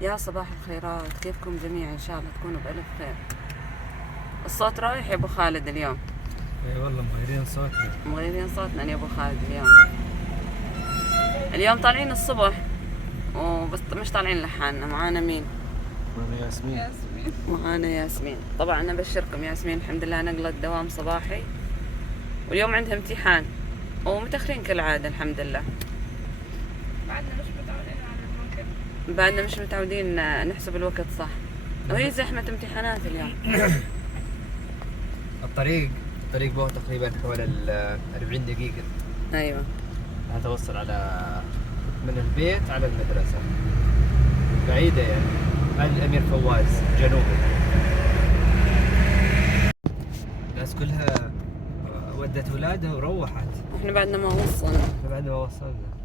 يا صباح الخيرات، كيفكم جميعا؟ إن شاء الله تكونوا بألف خير. الصوت رايح يا أبو خالد اليوم. اي والله مغيرين صوتنا. مغيرين صوتنا يا أبو خالد اليوم طالعين الصبح وبس مش طالعين لحالنا. معانا مين؟ معنا ياسمين. معانا ياسمين. طبعا أنا أبشركم ياسمين الحمد لله نقلت دوام صباحي، واليوم عندها امتحان ومتأخرين كالعادة الحمد لله. بعدنا مش متعودين نحسب الوقت صح، وهي زحمة امتحانات اليوم. الطريق به تقريبا حول 40 دقيقة. أيوة، توصل على من البيت على المدرسة، بعيدة يعني، على الأمير فواز جنوبي. الناس كلها ودت ولادها وروحت. احنا بعدنا ما وصلنا. بعد ما وصلنا.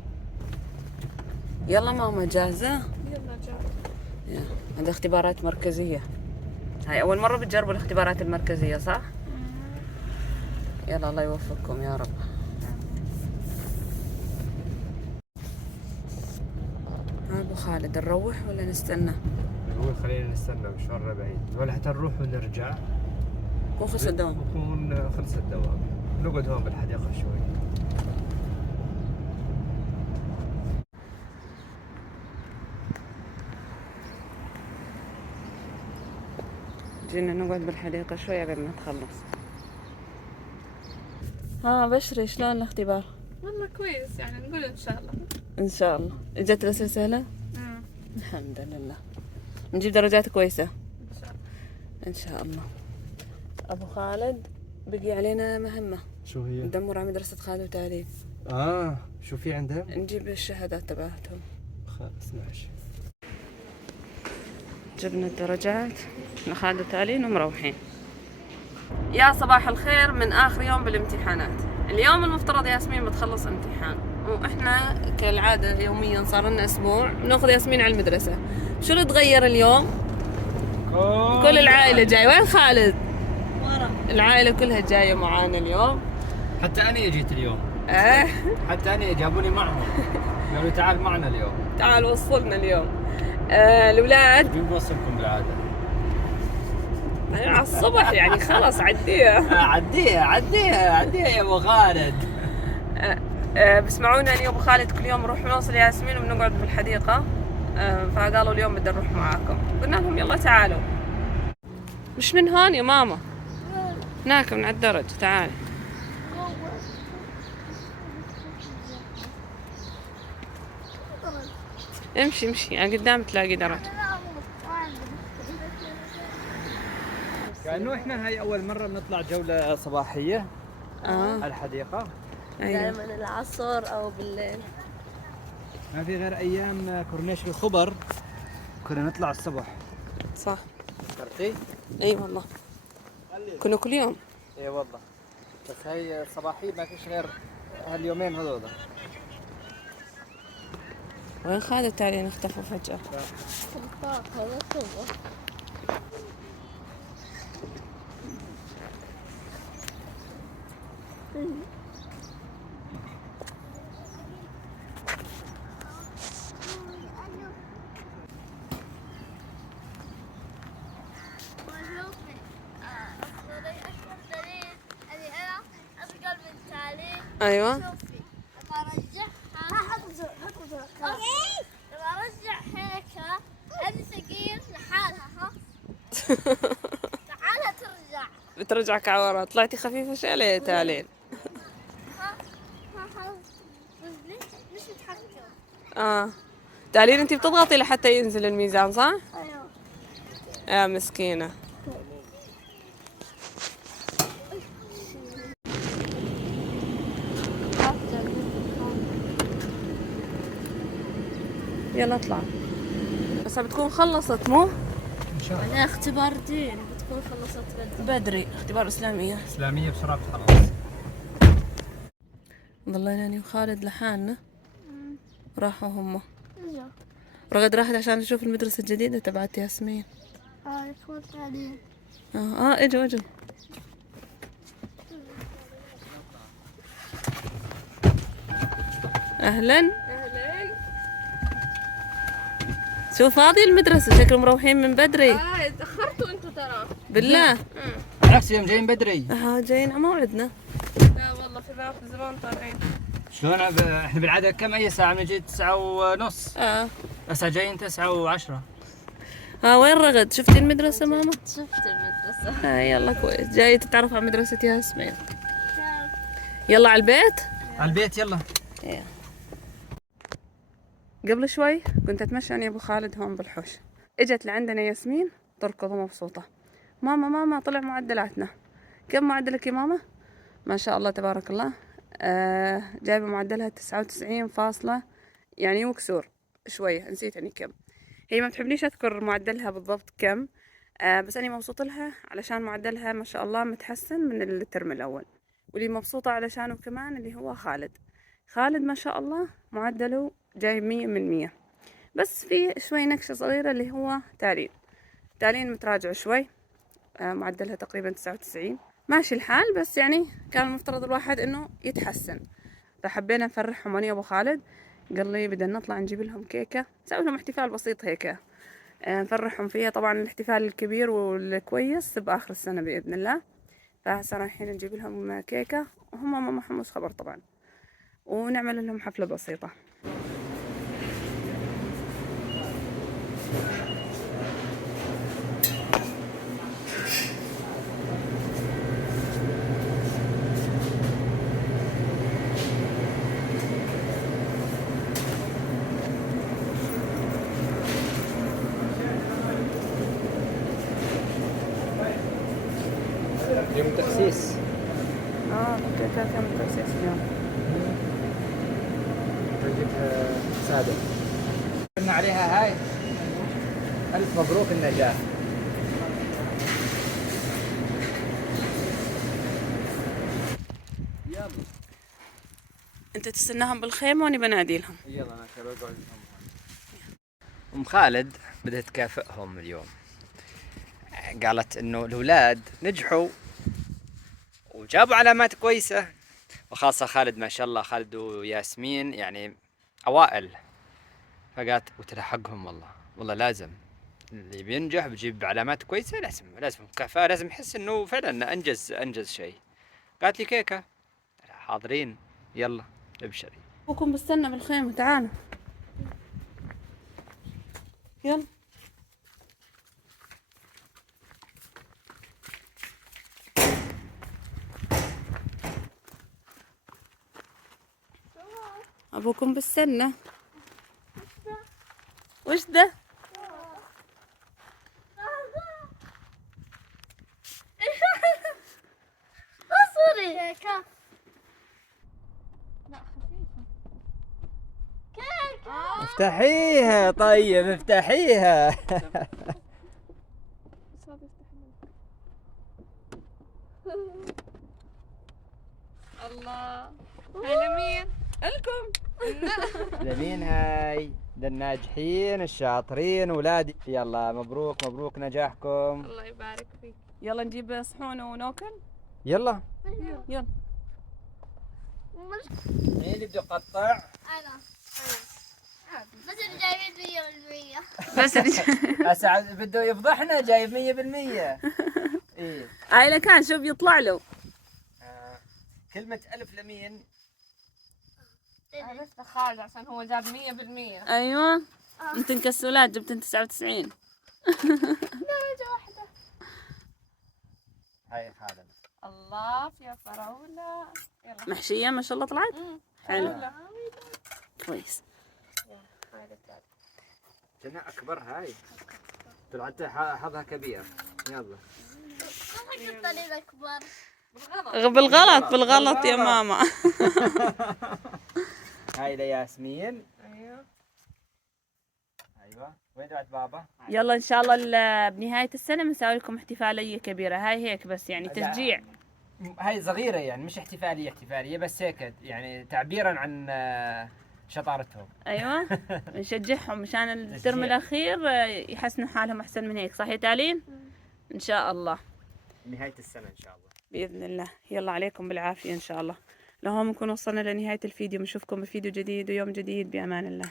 يلا ماما جاهزة؟ يلا جاهزة. هذه اختبارات مركزية، هاي أول مرة بتجربوا الاختبارات المركزية صح؟ يلا الله يوفقكم يا رب. أبو خالد نروح ولا نستنى؟ نقول خلينا نستنى، مشوارنا بعيد، ولا حتى نروح ونرجع. وخلص الدوام. ويكون خلص الدوام، نقعد هون بالحديقة شوي. جينا نقعد بالحديقة شوي قبل ما تخلص. ها بشري، شلون الاختبار؟ والله كويس يعني، نقول إن شاء الله. إن شاء الله. إجت الأسئلة سهلة؟ الحمد لله. نجيب درجات كويسة إن شاء الله. إن شاء الله. أبو خالد بقي علينا مهمة، شو هي؟ ندمر على مدرسة خالد وتعليم. شو في عندهم؟ نجيب الشهادات تبعتهم. خلاص ماشي. جبنا الدرجات لخالد وتعليم ومروحين. يا صباح الخير من آخر يوم بالامتحانات. اليوم المفترض ياسمين بتخلص امتحان، وإحنا كالعادة يوميا صار لنا أسبوع بناخذ ياسمين على المدرسة. شو اللي تغير اليوم؟ كل العائلة جاي. وين خالد؟ ورا. العائلة كلها جاية معانا اليوم. حتى أنا جيت اليوم. حتى أنا جابوني معهم. قالوا تعال معنا اليوم. تعال وصلنا اليوم. الأولاد مين بوصلكم بالعادة؟ على الصبح يعني خلاص عديها. عديها يا أبو خالد. بسمعونا أنا وأبو خالد كل يوم نروح نوصل ياسمين وبنقعد بالحديقة. فقالوا اليوم بدنا نروح معاكم، قلنا لهم يلا تعالوا. مش من هون يا ماما، هناك من على الدرج. تعالي امشي يعني قدام تلاقي درج. كأنه احنا هاي أول مرة بنطلع جولة صباحية على الحديقة. أيوة. دائما العصر أو بالليل. ما في غير أيام كورنيش الخبر كنا نطلع الصبح. صح. فكرتي؟ اي والله كنا كل يوم. اي والله، بس هاي صباحية ما فيش غير هاليومين هذول. وين خالد تعالين اختفوا فجأة. هذا صبح. ايوه. لما ارجع هيك هذه ثقيل لحالها. ها تعالها ترجع. بترجعك على ورا. طلعتي خفيفة شي علي تعالين. وزني مش متحكم. تعالين انتي بتضغطي لحتى ينزل الميزان صح؟ ايوه. يا مسكينة. يلا اطلع. بس بتكون خلصت مو؟ إن شاء الله. انا اختبارتين بتكون خلصت بدري. اختبار إسلامية. إسلامية بسرعة بتخلص. ضلينا أنا وخالد لحالنا. راحوا هم. اجا. رغد راحت عشان نشوف المدرسة الجديدة تبعت ياسمين. يكون تعليم. اجوا اهلا. شو فاضي المدرسة؟ شكلهم مروحين من بدري. تأخرتوا انتوا ترى. بالله. بالعكس يوم جايين بدري. جايين على موعدنا. لا والله في ذاك زمان طالعين. شلون احنا بالعاده كم اي ساعه بنجي 9:30. هسه جايين 9:10. وين رغد؟ شفتي المدرسة ماما؟ شفت المدرسة. يلا كويس. جاي تتعرف على مدرسة ياسمين. يلا على البيت؟ على البيت يلا. قبل شوي كنت اتمشى انا ابو خالد هون بالحوش، اجت لعندنا ياسمين تركض ومبسوطة. ماما ماما طلع معدلاتنا. كم معدلك يا ماما؟ ما شاء الله تبارك الله. جايبة معدلها 99 فاصلة يعني وكسور شوية، نسيت يعني كم. هي ما بتحبنيش اذكر معدلها بالضبط كم، بس انا مبسوطة لها علشان معدلها ما شاء الله متحسن من الترم الاول. واللي مبسوطة علشانه كمان اللي هو خالد. خالد ما شاء الله معدله جايب 100%، بس في شوي نكشة صغيرة اللي هو تالين متراجع شوي. معدلها تقريبا 99. ماشي الحال، بس يعني كان المفترض الواحد انه يتحسن. فحبينا نفرحهم انا وابو خالد. قال لي بدنا نطلع نجيب لهم كيكة، نسوي لهم احتفال بسيط هيك، نفرحهم فيها. طبعا الاحتفال الكبير والكويس بآخر السنة بإذن الله. فهسه رايحين نجيب لهم كيكة، وهم ما محموش خبر طبعا، ونعمل لهم حفلة بسيطة. يوم التأسيس. كيكات يوم التأسيس اليوم. جبتها سادة. قلنا عليها هاي. ألف مبروك النجاح. يلا. انت تستناهم بالخيمة واني بنادي لهم. يلا انا بقعد لهم. ام خالد بدها تكافئهم اليوم. قالت انه الاولاد نجحوا وجابوا علامات كويسة، وخاصة خالد ما شاء الله، خالد وياسمين يعني اوائل. فقالت قلت لها حقهم والله لازم اللي بينجح بيجيب علامات كويسة لازم مكافأة، لازم يحس انه فعلا انجز شيء. قالت لي كيكة. حاضرين يلا ابشري. ابوكم بستنى بالخيمة، تعالوا يلا. ابوكم بستنى. وش ده؟ اصبري. كيكة. لا خفيفة. كيكة. افتحيها طيب افتحيها. الله. هاي لمين؟ الكم. لمين هاي؟ للناجحين الشاطرين ولادي. يلا مبروك نجاحكم. الله يبارك فيك. يلا نجيب صحون ونوكل. يلا. يلا. مين اللي بده يقطع؟ أنا. بس اللي جايبين 100%. بس اسعد بده يفضحنا جايب 100%. ايه. هاي كان شوف يطلع له. كلمة ألف لمين؟ عرفت خالد عشان هو جاب 100%. ايوه. انت انكسولات جبت انت 99. درجة واحدة. هاي خالد. الله يا فراولة. يلا. محشية ما شاء الله طلعت. حلو. كويس. جنة أكبر هاي. طلعت حظها كبير. يلا. قلت لي أكبر. بالغلط يا ماما. هاي لياسمين. ايوه. وين بعد بابا؟ يلا ان شاء الله بنهاية السنة بنسوي لكم احتفالية كبيرة. هاي هيك بس يعني تشجيع. هاي صغيرة يعني مش احتفالية بس هيك يعني تعبيرا عن شطارتهم. ايوه. نشجعهم مشان الترم الاخير يحسنوا حالهم احسن من هيك، صح يا تالين؟ ان شاء الله. نهاية السنة ان شاء الله. بإذن الله. يلا عليكم بالعافية إن شاء الله. لهم نكون وصلنا لنهاية الفيديو، بنشوفكم بفيديو جديد ويوم جديد بأمان الله.